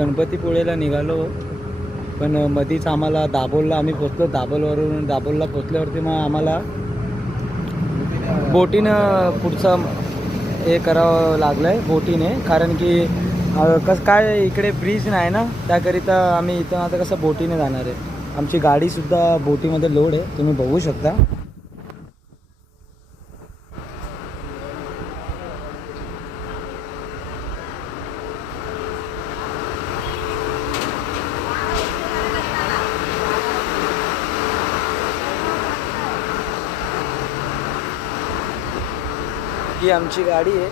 गणपतीपुळेला निघालो, पण मधीच आम्हाला दाभोळला आम्ही पोचलो. दाभोळला पोचल्यावरती मग आम्हाला बोटीनं पुढचं हे करावं लागलं आहे बोटीने, कारण की कसं काय इकडे ब्रिज नाही ना, त्याकरिता आम्ही इथं आता कसं बोटीने जाणार आहे. आमची गाडीसुद्धा बोटीमध्ये लोड आहे, तुम्ही बघू शकता. ही आमची गाडी आहे.